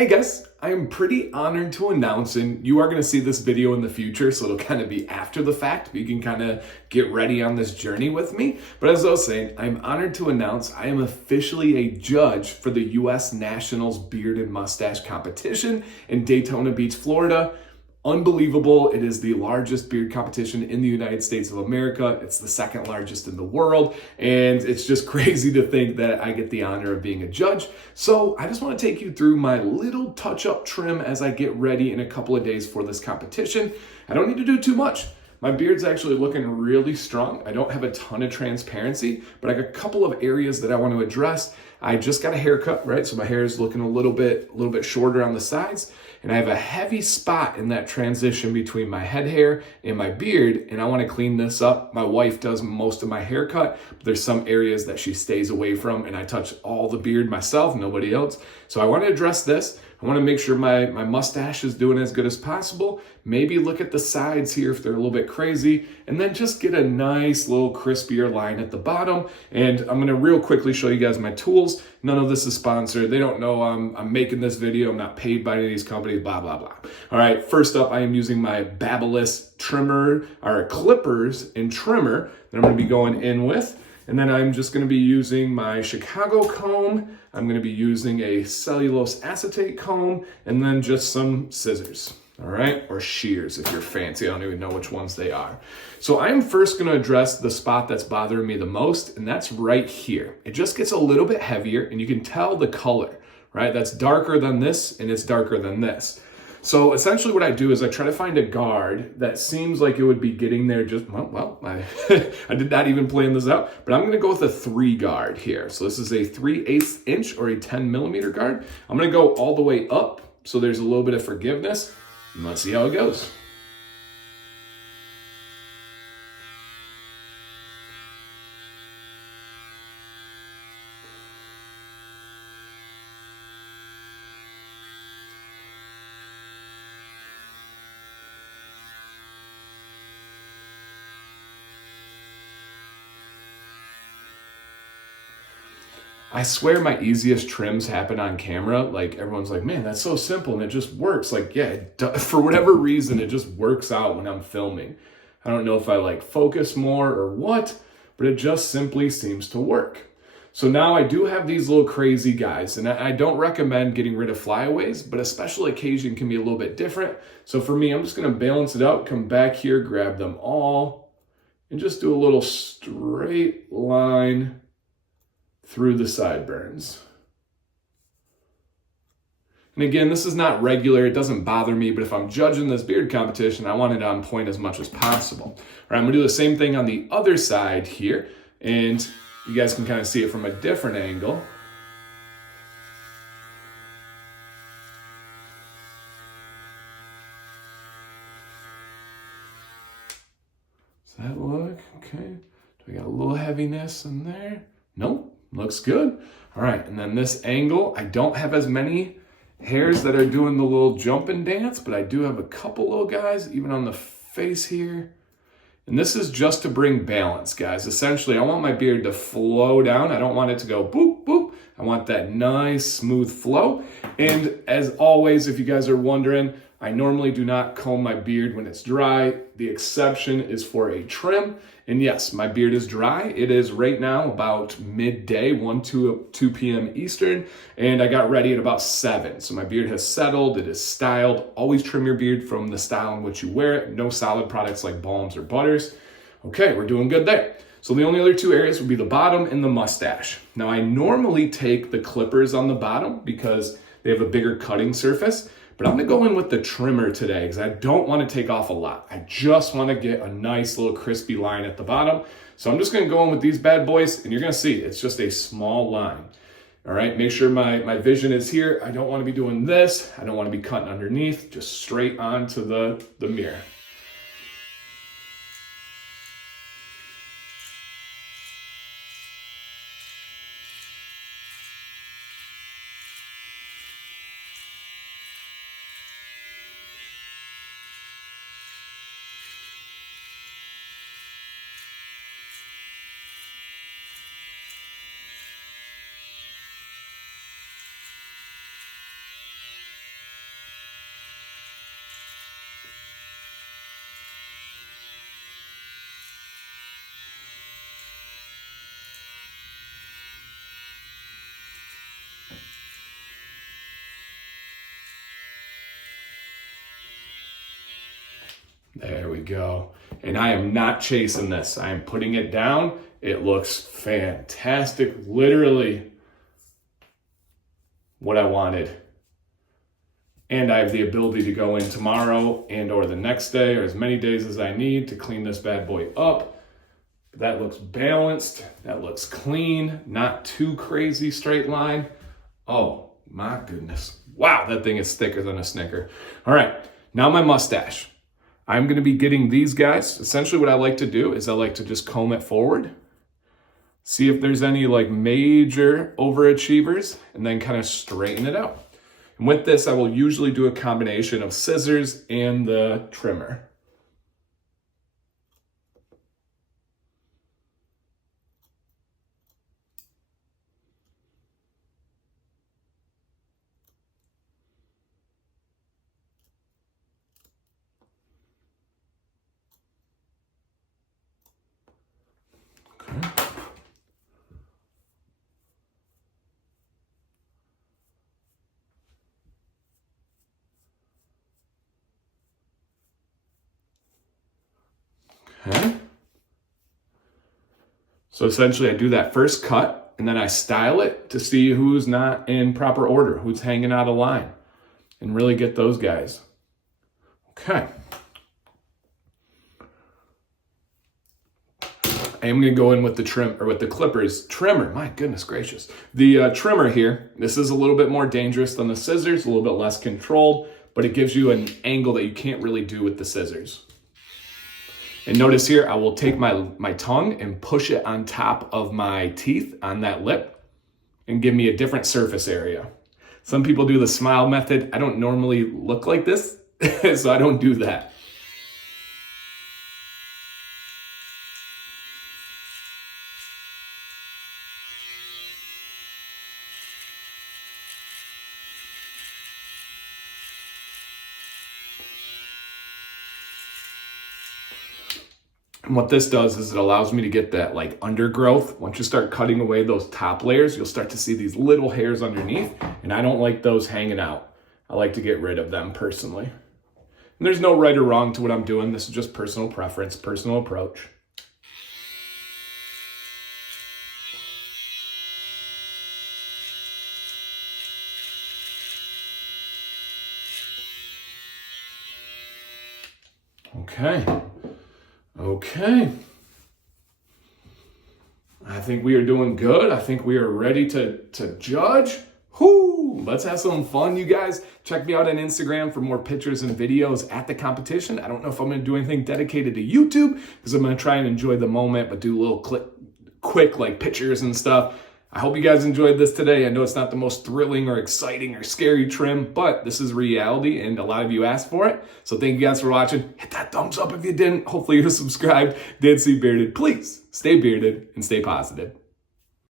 Hey guys, I am pretty honored to announce, and you are going to see this video in the future, so it'll kind of be after the fact, but you can kind of get ready on this journey with me. But as I was saying, I'm honored to announce I am officially a judge for the U.S. Nationals Beard and Mustache competition in Daytona Beach, Florida. Unbelievable. It is the largest beard competition in the United States of America. It's the second largest in the world. And it's just crazy to think that I get the honor of being a judge. So I just want to take you through my little touch-up trim as I get ready in a couple of days for this competition. I don't need to do too much. My beard's actually looking really strong. I don't have a ton of transparency, but I got a couple of areas that I want to address. I just got a haircut, right? So my hair is looking a little bit shorter on the sides. And I have a heavy spot in that transition between my head hair and my beard, and I want to clean this up. My wife does most of my haircut, but there's some areas that she stays away from, and I touch all the beard myself, nobody else. So I want to address this. I want to make sure my mustache is doing as good as possible. Maybe look at the sides here if they're a little bit crazy, and then just get a nice little crispier line at the bottom. And I'm going to real quickly show you guys my tools. None of this is sponsored. They don't know I'm making this video. I'm not paid by any of these companies, blah, blah, blah. All right, first up, I am using my Babyliss trimmer, or clippers and trimmer that I'm going to be going in with. And then I'm just going to be using my Chicago comb. I'm going to be using a cellulose acetate comb, and then just some scissors, all right? Or shears if you're fancy. I don't even know which ones they are. So I'm first going to address the spot that's bothering me the most, and that's right here. It just gets a little bit heavier, and you can tell the color, right? That's darker than this, and it's darker than this. So essentially what I do is I try to find a guard that seems like it would be getting there just, I did not even plan this out, but I'm going to go with a 3 guard here. So this is a 3/8 inch or a 10 millimeter guard. I'm going to go all the way up, so there's a little bit of forgiveness, and let's see how it goes. I swear my easiest trims happen on camera. Like everyone's like, man, that's so simple and it just works. Like, yeah, for whatever reason, it just works out when I'm filming. I don't know if I like focus more or what, but it just simply seems to work. So now I do have these little crazy guys, and I don't recommend getting rid of flyaways, but a special occasion can be a little bit different. So for me, I'm just gonna balance it out, come back here, grab them all, and just do a little straight line through the sideburns. And again, this is not regular, it doesn't bother me, but if I'm judging this beard competition, I want it on point as much as possible. All right, I'm gonna do the same thing on the other side here, and you guys can kind of see it from a different angle. Does that look okay? Do we got a little heaviness in there? Nope. Looks good. All right, and then this angle, I don't have as many hairs that are doing the little jumping dance, but I do have a couple little guys, even on the face here. And this is just to bring balance, guys. Essentially, I want my beard to flow down. I don't want it to go boop, boop. I want that nice, smooth flow. And as always, if you guys are wondering, I normally do not comb my beard when it's dry. The exception is for a trim. And yes, my beard is dry. It is right now about midday, 2 p.m. Eastern, and I got ready at about 7. So my beard has settled, it is styled. Always trim your beard from the style in which you wear it. No solid products like balms or butters. Okay, we're doing good there. So the only other 2 areas would be the bottom and the mustache. Now I normally take the clippers on the bottom because they have a bigger cutting surface. But I'm gonna go in with the trimmer today because I don't wanna take off a lot. I just wanna get a nice little crispy line at the bottom. So I'm just gonna go in with these bad boys, and you're gonna see it's just a small line. All right, make sure my vision is here. I don't wanna be doing this. I don't wanna be cutting underneath, just straight onto the mirror. There we go. And I am not chasing this. I am putting it down. It looks fantastic. Literally what I wanted. And I have the ability to go in tomorrow and or the next day or as many days as I need to clean this bad boy up. That looks balanced. That looks clean. Not too crazy straight line. Oh my goodness. Wow, that thing is thicker than a Snicker. All right, now my mustache. I'm gonna be getting these guys. Essentially what I like to do is I like to just comb it forward, see if there's any like major overachievers, and then kind of straighten it out. And with this, I will usually do a combination of scissors and the trimmer. Okay. So essentially I do that first cut and then I style it to see who's not in proper order, who's hanging out of line, and really get those guys. Okay. I am going to go in with the trim, or with the clippers trimmer. My goodness gracious. The trimmer here, this is a little bit more dangerous than the scissors, a little bit less controlled, but it gives you an angle that you can't really do with the scissors. And notice here, I will take my tongue and push it on top of my teeth on that lip and give me a different surface area. Some people do the smile method. I don't normally look like this, so I don't do that. And what this does is it allows me to get that like undergrowth. Once you start cutting away those top layers, you'll start to see these little hairs underneath, and I don't like those hanging out. I like to get rid of them personally. And there's no right or wrong to what I'm doing. This is just personal preference, personal approach. Okay. Okay. I think we are doing good. I think we are ready to judge. Whoo! Let's have some fun, you guys. Check me out on Instagram for more pictures and videos at the competition. I don't know if I'm going to do anything dedicated to YouTube because I'm going to try and enjoy the moment, but do little quick like pictures and stuff. I hope you guys enjoyed this today. I know it's not the most thrilling or exciting or scary trim, but this is reality and a lot of you asked for it. So thank you guys for watching. Hit that thumbs up if you didn't. Hopefully you're subscribed. Did see Bearded. Please stay bearded and stay positive.